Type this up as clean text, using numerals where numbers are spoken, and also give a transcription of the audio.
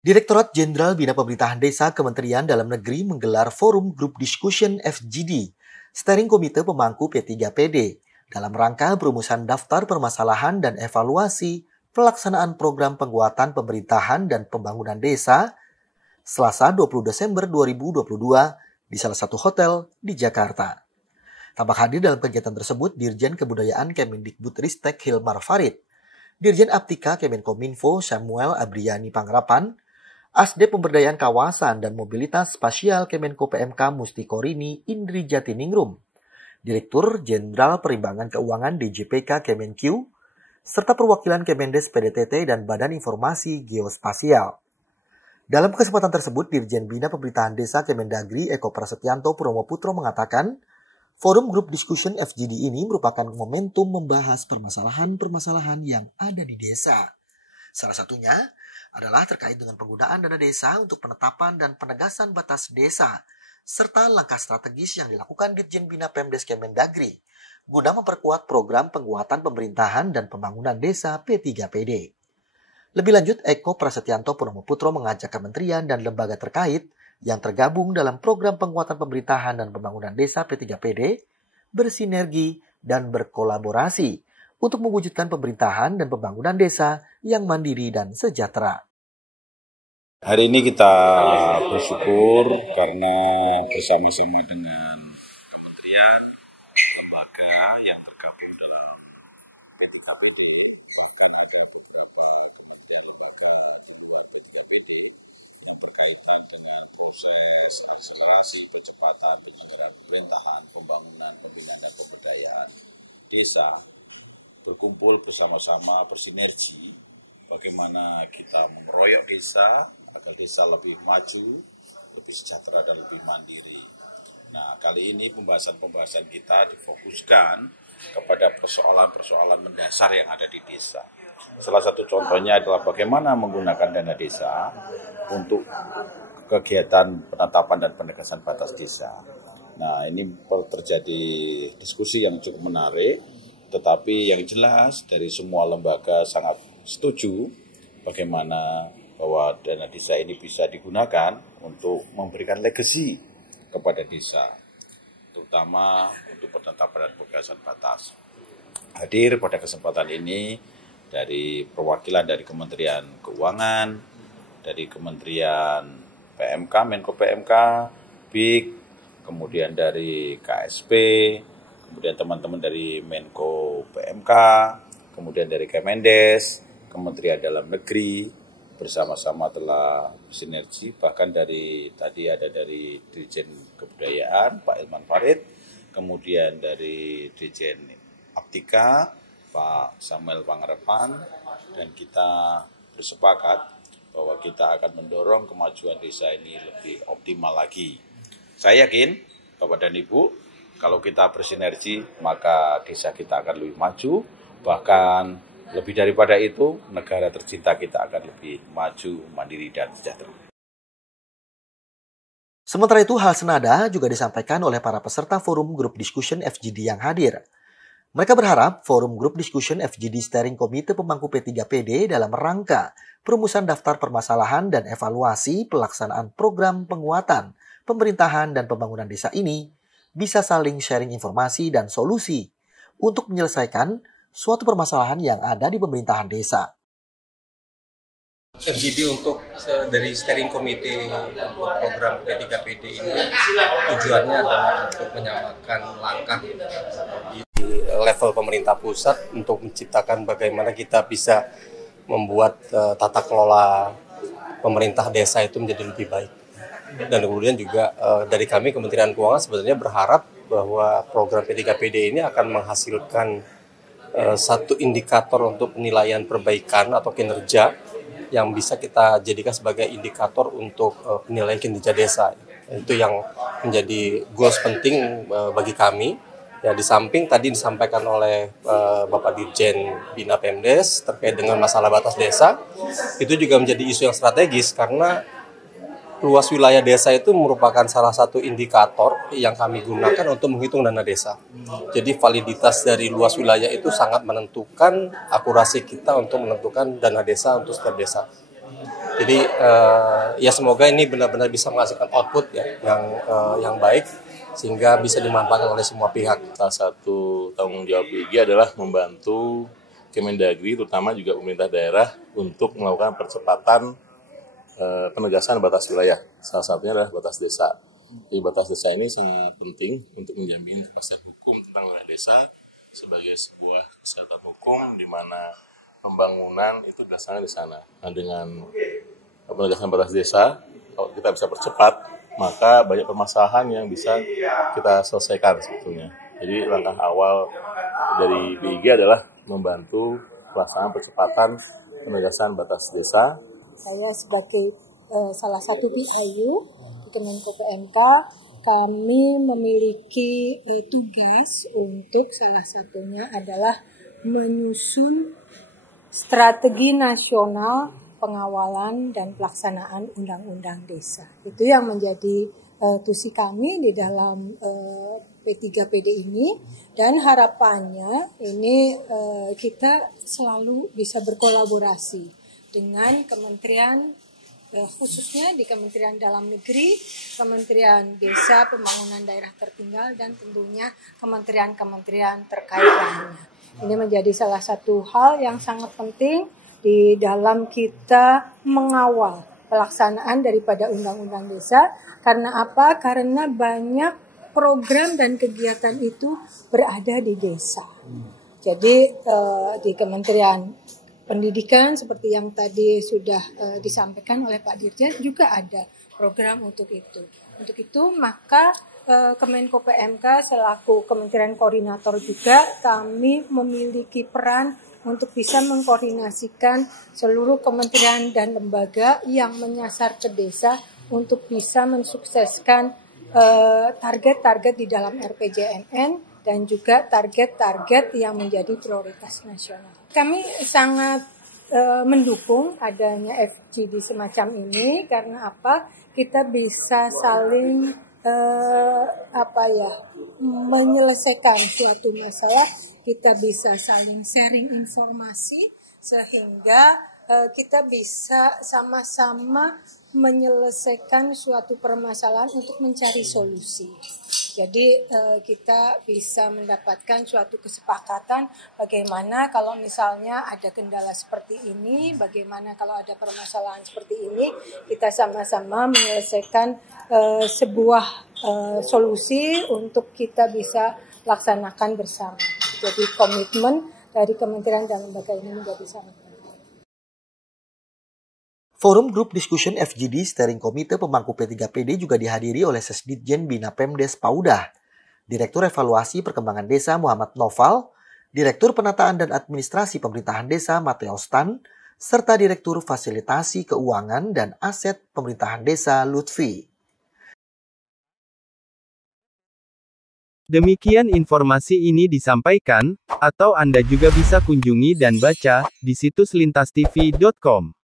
Direktorat Jenderal Bina Pemerintahan Desa Kementerian Dalam Negeri menggelar Forum Group Discussion FGD, Steering Komite Pemangku P3PD, dalam rangka perumusan daftar permasalahan dan evaluasi pelaksanaan program penguatan pemerintahan dan pembangunan desa Selasa 20 Desember 2022 di salah satu hotel di Jakarta. Tampak hadir dalam kegiatan tersebut Dirjen Kebudayaan Kemendikbudristek Hilmar Farid, Dirjen Aptika Kemenkominfo Samuel Abriani Pangrapan, Asdep Pemberdayaan Kawasan dan Mobilitas Spasial Kemenko PMK Mustikorini Indri Jatiningrum, Direktur Jenderal Perimbangan Keuangan DJPK Kemenq, serta perwakilan Kemendes PDTT dan Badan Informasi Geospasial. Dalam kesempatan tersebut, Dirjen Bina Pemerintahan Desa Kemendagri Eko Prasetyanto Purnomo Putro mengatakan, Forum Group Discussion FGD ini merupakan momentum membahas permasalahan-permasalahan yang ada di desa. Salah satunya adalah terkait dengan penggunaan dana desa untuk penetapan dan penegasan batas desa, serta langkah strategis yang dilakukan Dirjen Bina Pemdes Kemendagri guna memperkuat program penguatan pemerintahan dan pembangunan desa P3PD. Lebih lanjut, Eko Prasetyanto Purnomo Putro mengajak kementerian dan lembaga terkait yang tergabung dalam program penguatan pemerintahan dan pembangunan desa P3PD bersinergi dan berkolaborasi untuk mewujudkan pemerintahan dan pembangunan desa yang mandiri dan sejahtera. Hari ini kita bersyukur karena bersama-sama dengan kementerian, lembaga yang tergabung dalam P3PD, karena ada program P3PD berkaitan dengan proses akselerasi percepatan penyelenggaraan pemerintahan, pembangunan, pembinaan dan pemberdayaan desa, berkumpul bersama-sama bersinergi bagaimana kita mengeroyok desa agar desa lebih maju, lebih sejahtera dan lebih mandiri. Nah, kali ini pembahasan kita difokuskan kepada persoalan-persoalan mendasar yang ada di desa. Salah satu contohnya adalah bagaimana menggunakan dana desa untuk kegiatan penetapan dan penegasan batas desa. Nah, ini terjadi diskusi yang cukup menarik, tetapi yang jelas dari semua lembaga sangat setuju bagaimana bahwa dana desa ini bisa digunakan untuk memberikan legacy kepada desa, terutama untuk penetapan dan penegasan batas. Hadir pada kesempatan ini dari perwakilan dari Kementerian Keuangan, dari Kementerian PMK, Menko PMK, BIK, kemudian dari KSP, kemudian teman-teman dari Menko PMK, kemudian dari Kemendes, Kementerian Dalam Negeri, bersama-sama telah bersinergi, bahkan dari tadi ada dari Dirjen Kebudayaan, Pak Hilmar Farid, kemudian dari Dirjen Aptika, Pak Samuel Pangrapan, dan kita bersepakat bahwa kita akan mendorong kemajuan desa ini lebih optimal lagi. Saya yakin, Bapak dan Ibu, kalau kita bersinergi, maka desa kita akan lebih maju, bahkan lebih daripada itu, negara tercinta kita akan lebih maju, mandiri, dan sejahtera. Sementara itu, hal senada juga disampaikan oleh para peserta Forum Group Discussion FGD yang hadir. Mereka berharap Forum Group Discussion FGD Steering Komite Pemangku P3PD dalam rangka perumusan daftar permasalahan dan evaluasi pelaksanaan program penguatan pemerintahan dan pembangunan desa ini bisa saling sharing informasi dan solusi untuk menyelesaikan suatu permasalahan yang ada di pemerintahan desa. FGD untuk dari steering komite untuk program P3PD ini tujuannya adalah untuk menyamakan langkah di level pemerintah pusat untuk menciptakan bagaimana kita bisa membuat tata kelola pemerintah desa itu menjadi lebih baik. Dan kemudian juga dari kami Kementerian Keuangan sebenarnya berharap bahwa program P3PD ini akan menghasilkan satu indikator untuk penilaian perbaikan atau kinerja yang bisa kita jadikan sebagai indikator untuk penilaian kinerja desa. Itu yang menjadi goals penting bagi kami. Ya, di samping tadi disampaikan oleh Bapak Dirjen Bina Pemdes terkait dengan masalah batas desa, itu juga menjadi isu yang strategis karena luas wilayah desa itu merupakan salah satu indikator yang kami gunakan untuk menghitung dana desa. Jadi validitas dari luas wilayah itu sangat menentukan akurasi kita untuk menentukan dana desa untuk setiap desa. Jadi ya semoga ini benar-benar bisa menghasilkan output ya yang baik sehingga bisa dimanfaatkan oleh semua pihak. Salah satu tanggung jawab PIG adalah membantu Kemendagri, terutama juga pemerintah daerah untuk melakukan percepatan penegasan batas wilayah. Salah satunya adalah batas desa. Jadi batas desa ini sangat penting untuk menjamin kepastian hukum tentang wilayah desa sebagai sebuah kesatuan hukum di mana pembangunan itu dasarnya di sana. Nah, dengan penegasan batas desa, kalau kita bisa percepat, maka banyak permasalahan yang bisa kita selesaikan sebetulnya. Jadi langkah awal dari PIG adalah membantu pelaksanaan percepatan penegasan batas desa. Saya sebagai salah satu PIU di Kemenko PMK, kami memiliki tugas untuk salah satunya adalah menyusun strategi nasional pengawalan dan pelaksanaan undang-undang desa. Itu yang menjadi tusi kami di dalam P3PD ini, dan harapannya ini kita selalu bisa berkolaborasi dengan kementerian, khususnya di Kementerian Dalam Negeri, Kementerian Desa, Pembangunan Daerah Tertinggal, dan tentunya kementerian-kementerian terkait lainnya. Ini menjadi salah satu hal yang sangat penting di dalam kita mengawal pelaksanaan daripada undang-undang desa. Karena apa? Karena banyak program dan kegiatan itu berada di desa. Jadi di Kementerian Pendidikan seperti yang tadi sudah disampaikan oleh Pak Dirjen juga ada program untuk itu. Untuk itu maka Kemenko PMK selaku Kementerian Koordinator juga kami memiliki peran untuk bisa mengkoordinasikan seluruh kementerian dan lembaga yang menyasar ke desa untuk bisa mensukseskan target-target di dalam RPJMN dan juga target-target yang menjadi prioritas nasional. Kami sangat mendukung adanya FGD semacam ini karena apa? Kita bisa saling menyelesaikan suatu masalah, kita bisa saling sharing informasi sehingga kita bisa sama-sama menyelesaikan suatu permasalahan untuk mencari solusi. Jadi kita bisa mendapatkan suatu kesepakatan bagaimana kalau misalnya ada kendala seperti ini, bagaimana kalau ada permasalahan seperti ini, kita sama-sama menyelesaikan sebuah solusi untuk kita bisa laksanakan bersama. Jadi komitmen dari kementerian dan lembaga ini menjadi sangat penting. Forum Group Discussion FGD Steering Komite Pemangku P3PD juga dihadiri oleh Sesditjen Bina Pemdes Paudah, Direktur Evaluasi Perkembangan Desa Muhammad Noval, Direktur Penataan dan Administrasi Pemerintahan Desa Mateos Tan, serta Direktur Fasilitasi Keuangan dan Aset Pemerintahan Desa Lutfi. Demikian informasi ini disampaikan, atau Anda juga bisa kunjungi dan baca di situs lintastv.com.